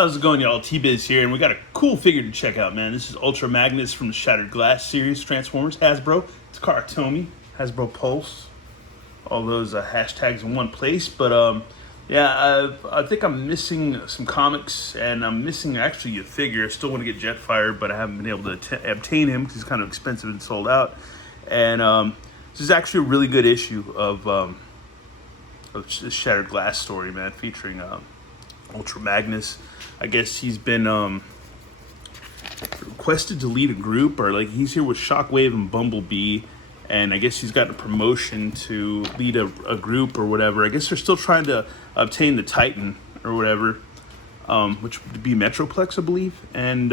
How's it going, y'all? T-Biz here, and we got a cool figure to check out, man. This is Ultra Magnus from the Shattered Glass series, Transformers, Hasbro. It's Karatomi, Hasbro Pulse, all those hashtags in one place. But yeah, I think I'm missing some comics, and I'm missing actually a figure. I still want to get Jetfire, but I haven't been able to obtain him because he's kind of expensive and sold out. And this is actually a really good issue of this Shattered Glass story, man, featuring Ultra Magnus. I guess he's been requested to lead a group, or like he's here with Shockwave and Bumblebee, and I guess he's gotten a promotion to lead a group or whatever. I guess they're still trying to obtain the Titan or whatever, which would be Metroplex, I believe. And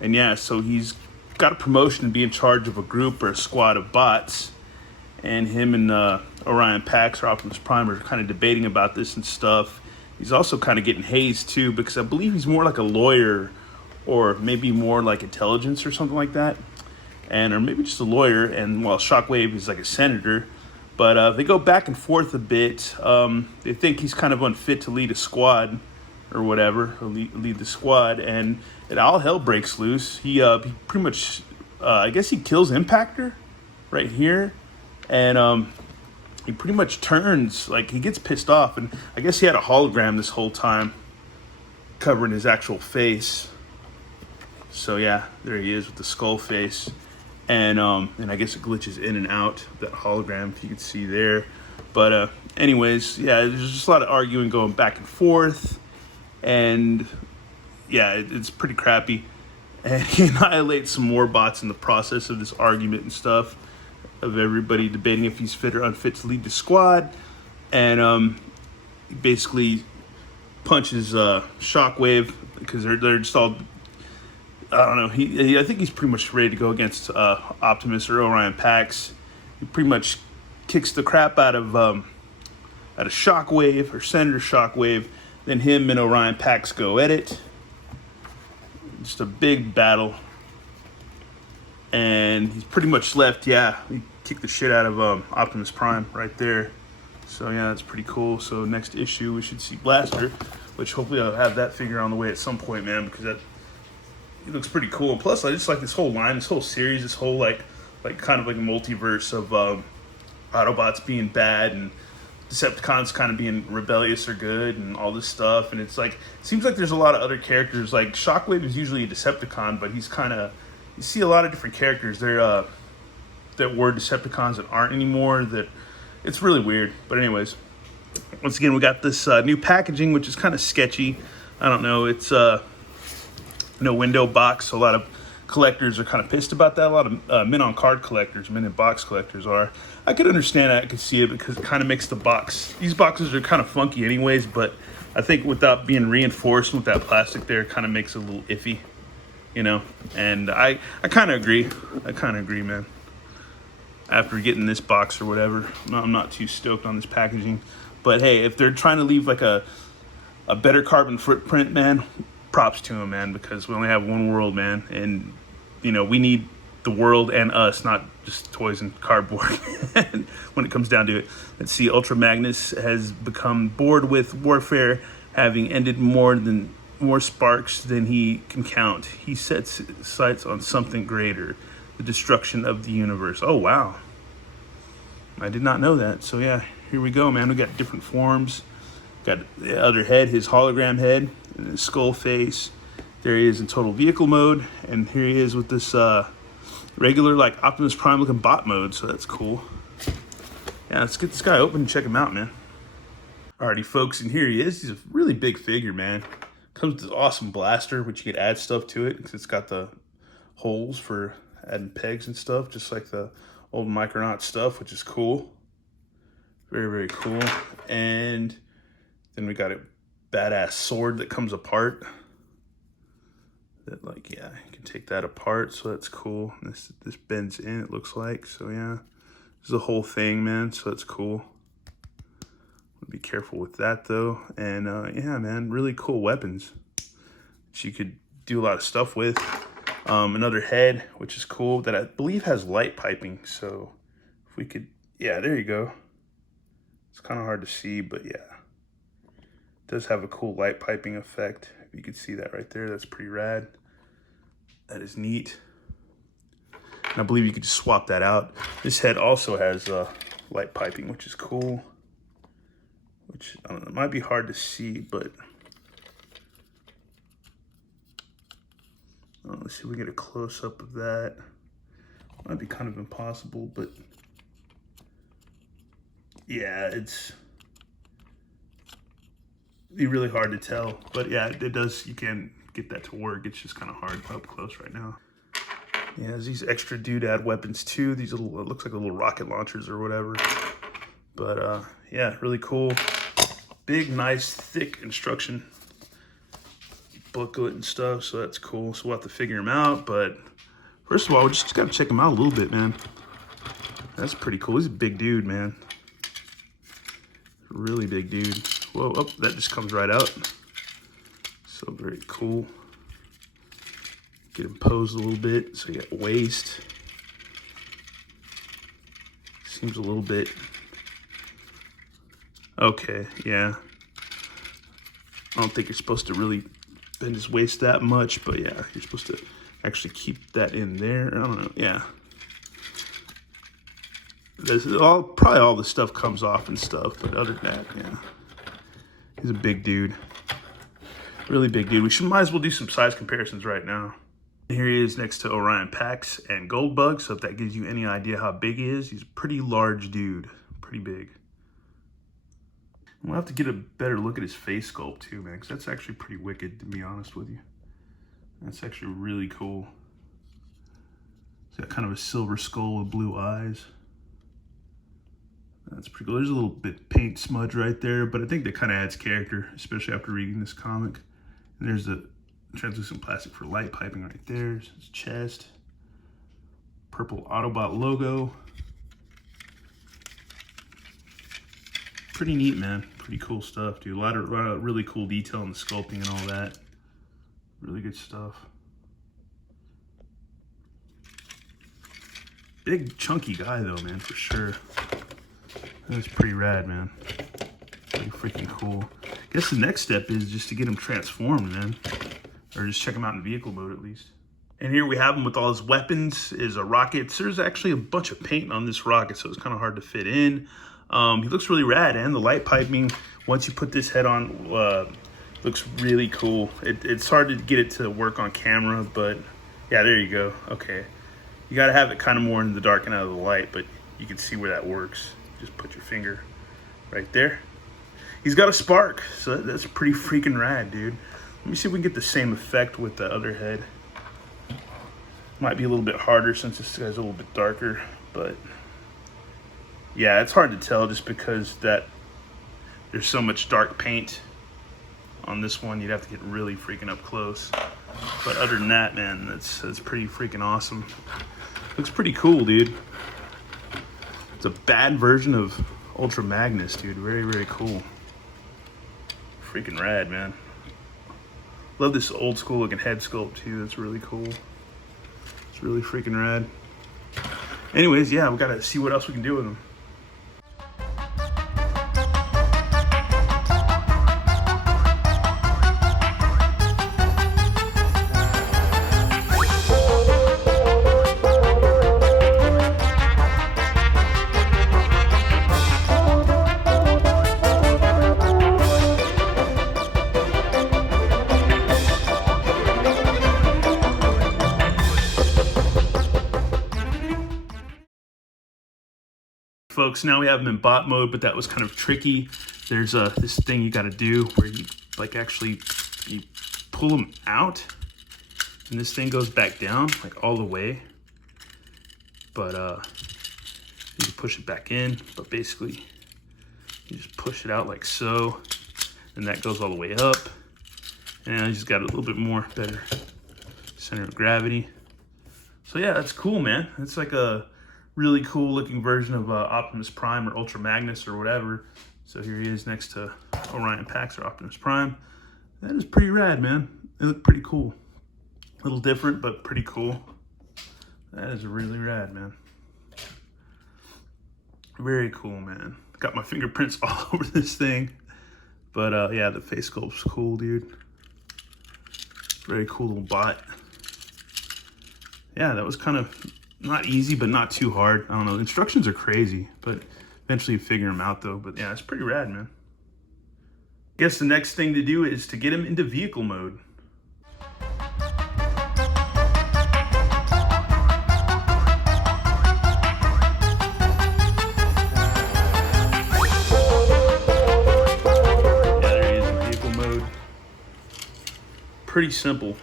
yeah, so he's got a promotion to be in charge of a group or a squad of bots. And him and Orion Pax or Optimus Prime are kind of debating about this and stuff. He's also kind of getting hazed too, because I believe he's more like a lawyer, or maybe more like intelligence or something like that, or maybe just a lawyer. And while Shockwave is like a senator, but they go back and forth a bit. They think he's kind of unfit to lead a squad or whatever, lead the squad, and all hell breaks loose. He pretty much, I guess he kills Impactor right here. And he pretty much turns, like he gets pissed off, and I guess he had a hologram this whole time covering his actual face. So yeah, there he is with the skull face, and I guess it glitches in and out of that hologram, if you can see there. But anyways, yeah, there's just a lot of arguing going back and forth, and yeah, it's pretty crappy. And he annihilates some more bots in the process of this argument and stuff, of everybody debating if he's fit or unfit to lead the squad. And he basically punches Shockwave because they're just all, I don't know, I think he's pretty much ready to go against Optimus or Orion Pax. He pretty much kicks the crap out of Shockwave, or Senator Shockwave. Then him and Orion Pax go at it. Just a big battle. And he's pretty much left, yeah, he kicked the shit out of Optimus Prime right there. So yeah, that's pretty cool. So next issue we should see Blaster, which hopefully I'll have that figure on the way at some point, man, because it looks pretty cool. Plus I just like this whole line, this whole series, this whole like kind of like a multiverse of Autobots being bad and Decepticons kind of being rebellious or good and all this stuff. And it's like, it seems like there's a lot of other characters. Like Shockwave is usually a Decepticon, but he's kind of, you see a lot of different characters there that were Decepticons that aren't anymore. That it's really weird. But anyways, once again, we got this new packaging, which is kind of sketchy. I don't know. It's no window box. So a lot of collectors are kind of pissed about that. A lot of men on card collectors, men in box collectors are. I could understand that. I could see it because it kind of makes the box. These boxes are kind of funky anyways, but I think without being reinforced with that plastic there, it kind of makes it a little iffy. You know, and I kind of agree. I kind of agree, man. After getting this box or whatever, I'm not too stoked on this packaging. But hey, if they're trying to leave like a better carbon footprint, man, props to them, man, because we only have one world, man. And, you know, we need the world and us, not just toys and cardboard when it comes down to it. Let's see, Ultra Magnus has become bored with warfare, having ended more sparks than he can count. He sets sights on something greater, the destruction of the universe. Oh, wow. I did not know that. So, yeah, here we go, man. We got different forms. Got the other head, his hologram head, and his skull face. There he is in total vehicle mode. And here he is with this regular, like, Optimus Prime looking bot mode. So that's cool. Yeah, let's get this guy open and check him out, man. Alrighty, folks, and here he is. He's a really big figure, man. Comes with this awesome blaster, which you could add stuff to it because it's got the holes for adding pegs and stuff, just like the old Micronaut stuff, which is cool. Very, very cool. And then we got a badass sword that comes apart. That, like, yeah, you can take that apart, so that's cool. This bends in, it looks like. So yeah, this is a whole thing, man. So that's cool. Be careful with that though. And yeah, man, really cool weapons that you could do a lot of stuff with. Another head, which is cool, that I believe has light piping. So if we could, yeah, there you go. It's kind of hard to see, but yeah, Does have a cool light piping effect. If you can see that right there, that's pretty rad. That is neat. And I believe you could just swap that out. This head also has light piping, which is cool. Which, I don't know, it might be hard to see, but let's see if we get a close-up of that. Might be kind of impossible, but yeah, it's be really hard to tell. But yeah, it does, you can get that to work. It's just kind of hard up close right now. Yeah, there's these extra doodad weapons too. These little, it looks like little rocket launchers or whatever. But yeah, really cool. Big, nice, thick instruction booklet and stuff, so that's cool. So we'll have to figure them out, but first of all, we just gotta check him out a little bit, man. That's pretty cool. He's a big dude, man. Really big dude. Whoa, oh, that just comes right out. So very cool. Get him posed a little bit. So you got waist. Seems a little bit. Okay, yeah. I don't think you're supposed to really bend his waist that much, but yeah, you're supposed to actually keep that in there. I don't know, yeah. This is all, probably all the stuff comes off and stuff, but other than that, yeah. He's a big dude. Really big dude. Might as well do some size comparisons right now. Here he is next to Orion Pax and Goldbug, so if that gives you any idea how big he is, he's a pretty large dude. Pretty big. We'll have to get a better look at his face sculpt too, man, because that's actually pretty wicked, to be honest with you. That's actually really cool. He's got kind of a silver skull with blue eyes. That's pretty cool. There's a little bit paint smudge right there, but I think that kind of adds character, especially after reading this comic. And there's the translucent plastic for light piping right there. There's his chest. Purple Autobot logo. Pretty neat, man. Pretty cool stuff, dude. A lot of really cool detail in the sculpting and all that. Really good stuff. Big, chunky guy, though, man, for sure. That's pretty rad, man. Pretty freaking cool. I guess the next step is just to get him transformed, man. Or just check him out in vehicle mode, at least. And here we have him with all his weapons, his rockets. There's actually a bunch of paint on this rocket, so it's kind of hard to fit in. He looks really rad, and the light piping, once you put this head on, looks really cool. It's hard to get it to work on camera, but yeah, there you go. Okay. You got to have it kind of more in the dark and out of the light, but you can see where that works. Just put your finger right there. He's got a spark, so that's pretty freaking rad, dude. Let me see if we can get the same effect with the other head. Might be a little bit harder since this guy's a little bit darker, but yeah, it's hard to tell just because there's so much dark paint on this one. You'd have to get really freaking up close. But other than that, man, that's pretty freaking awesome. Looks pretty cool, dude. It's a bad version of Ultra Magnus, dude. Very, very cool. Freaking rad, man. Love this old school looking head sculpt too. That's really cool. It's really freaking rad. Anyways, yeah, we gotta see what else we can do with them. Folks, now we have them in bot mode, but that was kind of tricky. There's this thing you got to do where you actually pull them out, and this thing goes back down like all the way. But you push it back in, but basically you just push it out like so, and that goes all the way up. And I just got a little bit more better center of gravity. So yeah, that's cool, man. It's like a really cool looking version of Optimus Prime or Ultra Magnus or whatever. So here he is next to Orion Pax or Optimus Prime. That is pretty rad, man. They look pretty cool. A little different, but pretty cool. That is really rad, man. Very cool, man. Got my fingerprints all over this thing. But yeah, the face sculpt's cool, dude. Very cool little bot. Yeah, that was kind of not easy, but not too hard. I don't know, instructions are crazy, but eventually you figure them out though. But yeah, it's pretty rad, man. Guess the next thing to do is to get him into vehicle mode. Yeah, there he is in vehicle mode. Pretty simple.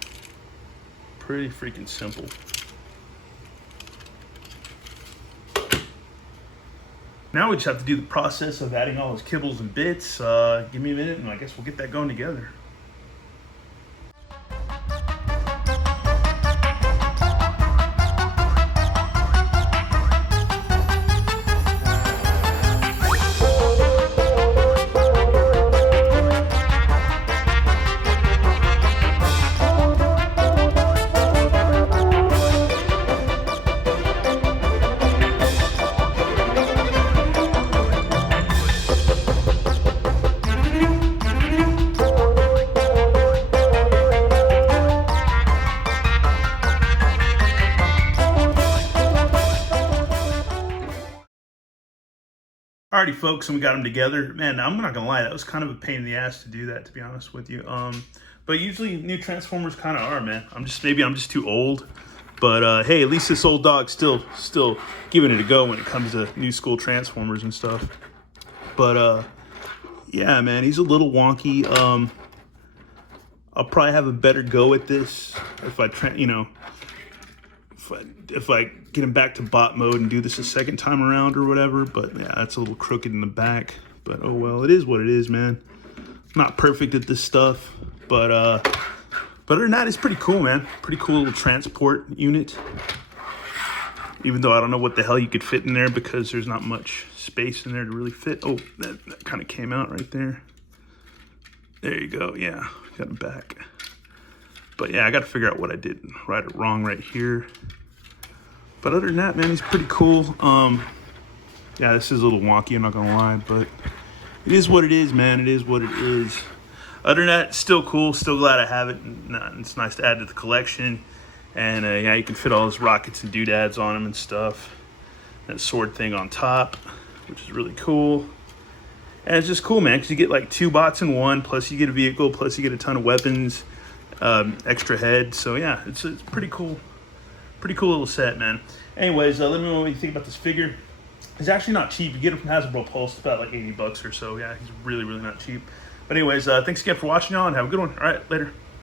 Pretty freaking simple. Now we just have to do the process of adding all those kibbles and bits. Give me a minute and I guess we'll get that going together. Alrighty, folks, and we got them together. Man, I'm not gonna lie, that was kind of a pain in the ass to do that, to be honest with you. But usually new Transformers kind of are, man. Maybe I'm just too old. But hey, at least this old dog's still giving it a go when it comes to new school Transformers and stuff. But yeah, man, he's a little wonky. I'll probably have a better go at this if if I get him back to bot mode and do this a second time around or whatever. But yeah, that's a little crooked in the back. But oh well, it is what it is, man. Not perfect at this stuff, but other than that, it's pretty cool, man. Pretty cool little transport unit. Even though I don't know what the hell you could fit in there because there's not much space in there to really fit. Oh, that kind of came out right there. There you go. Yeah, got him back. But yeah, I got to figure out what I did right or wrong right here. But other than that, man, he's pretty cool. Yeah, this is a little wonky, I'm not gonna lie, but it is what it is, man. It is what it is. Other than that, still cool. Still glad I have it. And it's nice to add to the collection. And yeah, you can fit all those rockets and doodads on them and stuff. That sword thing on top, which is really cool. And it's just cool, man, because you get like 2 bots in one, plus you get a vehicle, plus you get a ton of weapons, extra head. So yeah, it's pretty cool. Pretty cool little set, man. Anyways, let me know what you think about this figure. It's actually not cheap. You get it from Hasbro Pulse, about like $80 or so. Yeah, he's really, really not cheap. But anyways, thanks again for watching, y'all, and have a good one. All right, later.